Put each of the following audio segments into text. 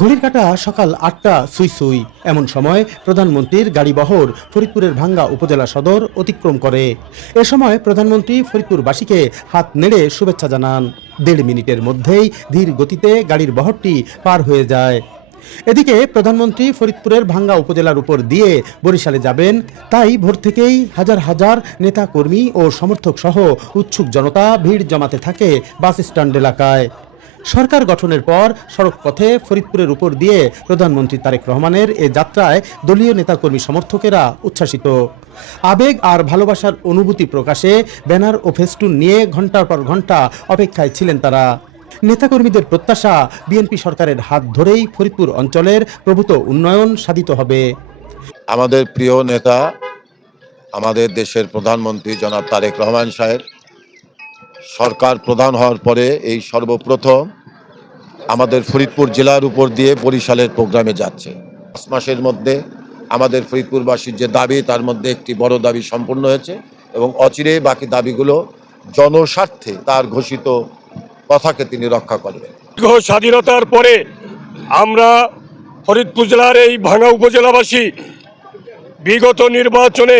ঘড়ির কাঁটা সকাল ৮টা সুই সুই। এমন সময় প্রধানমন্ত্রীর গাড়িবহর ফরিদপুরের ভাঙ্গা উপজেলা সদর অতিক্রম করে। এ সময় প্রধানমন্ত্রী ফরিদপুরবাসীকে হাত নেড়ে শুভেচ্ছা জানান। ১.৫ মিনিটের মধ্যেই ধীর গতিতে গাড়ির বহরটি পার হয়ে যায়। এদিকে প্রধানমন্ত্রী ফরিদপুরের ভাঙ্গা উপজেলার উপর দিয়ে বরিশালে যাবেন, তাই ভোর থেকেই হাজার হাজার নেতা কর্মী ও সমর্থক সহ উৎসুক জনতা ভিড় জমাতে থাকে বাস স্ট্যান্ড এলাকায়। সরকার গঠনের পর সড়ক পথে ফরিদপুরের উপর দিয়ে প্রধানমন্ত্রী তারেক রহমানের এ যাত্রায় দলীয় নেতাকর্মী সমর্থকেরা উচ্ছ্বাসিত। আবেগ আর ভালোবাসার অনুভূতি প্রকাশে ব্যানার ও ফেস্টুন নিয়ে ঘণ্টার পর ঘণ্টা অপেক্ষায় ছিলেন তারা। নেতাকর্মীদের প্রত্যাশা, বিএনপি সরকারের হাত ধরেই ফরিদপুর অঞ্চলের প্রভূত উন্নয়ন সাধিত হবে। আমাদের প্রিয় নেতা, আমাদের দেশের প্রধানমন্ত্রী জনাব তারেক রহমান সাহেব সরকার প্রধান হওয়ার পরে এই সর্বপ্রথম আমাদের ফরিদপুর জেলার উপর দিয়ে বরিশালের প্রোগ্রামে যাচ্ছে। 5 মাসের মধ্যে আমাদের ফরিদপুরবাসীর যে দাবি, তার মধ্যে একটি বড় দাবি সম্পূর্ণ হয়েছে এবং অচিরে বাকি দাবিগুলো জনস্বার্থে তার ঘোষিত কথাকে তিনি রক্ষা করবেন। স্বাধীনতার পরে আমরা ফরিদপুর জেলার এই ভাঙ্গা উপজেলাবাসী বিগত নির্বাচনে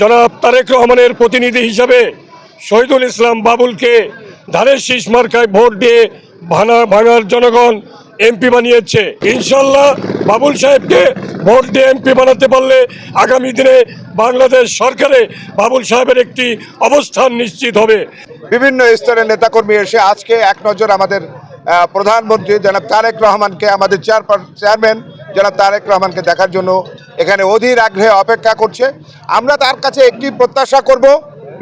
জনাব তারেক রহমানের প্রতিনিধি হিসাবে শহীদুল ইসলাম বাবুলকে ধানের শীষ মার্কায় ভোট দিয়ে ভাঙার জনগণ এমপি বানিয়েছে। ইনশাল্লাহ বাবুল সাহেবকে ভোট দিয়ে এমপি বানাতে পারলে আগামী দিনে বাংলাদেশ সরকারে বাবুল সাহেবের একটি অবস্থান নিশ্চিত হবে। বিভিন্ন স্তরের নেতাকর্মী এসে আজকে এক নজর আমাদের প্রধানমন্ত্রী জনাব তারেক রহমানকে, আমাদের চেয়ারম্যান জনাব তারেক রহমানকে দেখার জন্য এখানে অধীর আগ্রহে অপেক্ষা করছে। আমরা তার কাছে একটি প্রত্যাশা করব,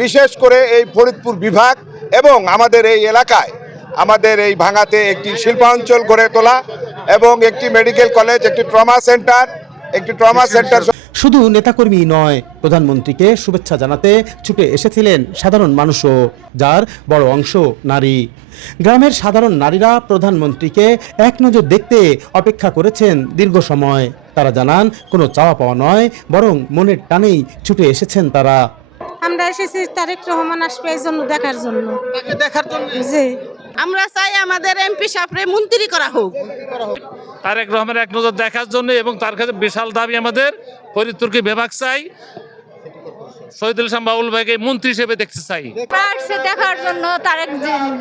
বিশেষ করে এই ফরিদপুর বিভাগ এবং আমাদের এই এলাকায়, আমাদের এই ভাঙাতে একটি শিল্পাঞ্চল গড়ে তোলা এবং একটি মেডিকেল কলেজ, একটি ট্রমা সেন্টার। শুধু নেতাকর্মী নয়, প্রধানমন্ত্রীকে শুভেচ্ছা জানাতে ছুটে এসেছিলেন সাধারণ মানুষও, যার বড় অংশ নারী। গ্রামের সাধারণ নারীরা প্রধানমন্ত্রীকে এক নজর দেখতে অপেক্ষা করেছেন দীর্ঘ সময়। তারা জানান, কোনো চাওয়া পাওয়া নয়, বরং মনের টানেই ছুটে এসেছেন তারা। আমরা এসেছি তারেক রহমান আসবে এই জন্য, দেখার জন্য। জি, আমরা চাই আমাদের এমপি সাহেবরে মন্ত্রী করা হোক। তারেক রহমানের এক নজর দেখার জন্য, এবং তার কাছে বিশাল দাবি আমাদের ফরিদপুরকে বিভাগ চাই, শহীদুল ইসলাম বাবুল ভাইকে মন্ত্রী হিসেবে দেখতে চাই। দেখার জন্য তারেক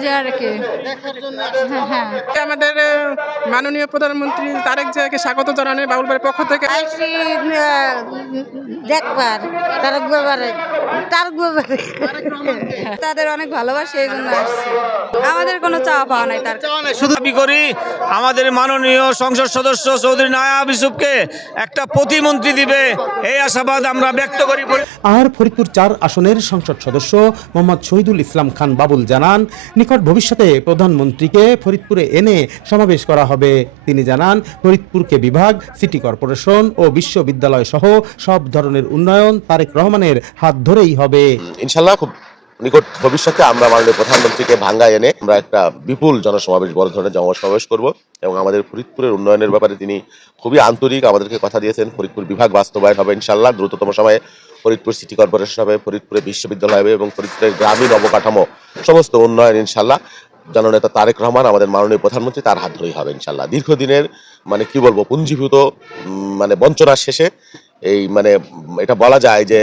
জিয়াকে, হ্যাঁ, আমাদের মাননীয় প্রধানমন্ত্রী তারেক জিয়াকে স্বাগত জানানো বাবুল ভাইয়ের পক্ষ থেকে। দেখবার তাদের অনেক ভালোবাসে, এই জন্য আসছে। আমাদের কোনো চাওয়া পাওয়া নাই। তার শুধু দাবি করি আমাদের মাননীয় সংসদ সদস্য চৌধুরী নায়াব ইউসুফকে একটা প্রতিমন্ত্রী দিবে, এই আশাবাদ আমরা ব্যক্ত করি। আর ফরিদপুর 4 আসনের সংসদ সদস্য মোহাম্মদ শহীদুল ইসলাম খান বাবুল জানান, নিকট ভবিষ্যতে প্রধানমন্ত্রীকে ফরিদপুরে এনে সমাবেশ করা হবে। তিনি জানান, ফরিদপুরকে বিভাগ, সিটি কর্পোরেশন ও বিশ্ববিদ্যালয় সহ সব ধরনের উন্নয়ন তারেক রহমানের হাত ধরেই হবে। ইনশাল্লাহ খুব নিকট ভবিষ্যতে আমরা মাননীয় প্রধানমন্ত্রীকে ভাঙ্গা এনে আমরা একটা বিপুল জনসমাবেশ, বড় ধরনের জনসমাবেশ করব এবং আমাদের ফরিদপুরের উন্নয়নের ব্যাপারে তিনি খুবই আন্তরিক, আমাদেরকে কথা দিয়েছেন। ফরিদপুর বিভাগ বাস্তবায়ন হবে ইনশাল্লাহ দ্রুততম সময়ে, ফরিদপুর সিটি কর্পোরেশন হবে, ফরিদপুরে বিশ্ববিদ্যালয় হবে এবং ফরিদপুরের গ্রামীণ অবকাঠামো সমস্ত উন্নয়ন ইনশাল্লাহ জননেতা তারেক রহমান, আমাদের মাননীয় প্রধানমন্ত্রী, তার হাত ধরেই হবে ইনশাল্লাহ। দীর্ঘদিনের কি বলবো, পুঞ্জীভূত বঞ্চনার শেষে এই এটা বলা যায় যে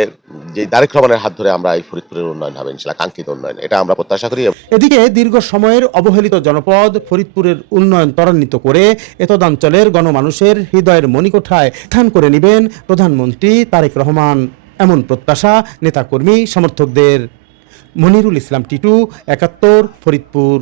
তারেক রহমানের হাত ধরে আমরা এই ফরিদপুরের উন্নয়ন হবে ইনশাল্লাহ, কাঙ্ক্ষিত উন্নয়ন, এটা আমরা প্রত্যাশা করি। এদিকে দীর্ঘ সময়ের অবহেলিত জনপদ ফরিদপুরের উন্নয়ন ত্বরান্বিত করে এতদাঞ্চলের গণমানুষের হৃদয়ের মণিকোঠায় স্থান করে নেবেন প্রধানমন্ত্রী তারেক রহমান, এমন প্রত্যাশা নেতাকর্মী সমর্থকদের। মনিরুল ইসলাম টিটু, ৭১, ফরিদপুর।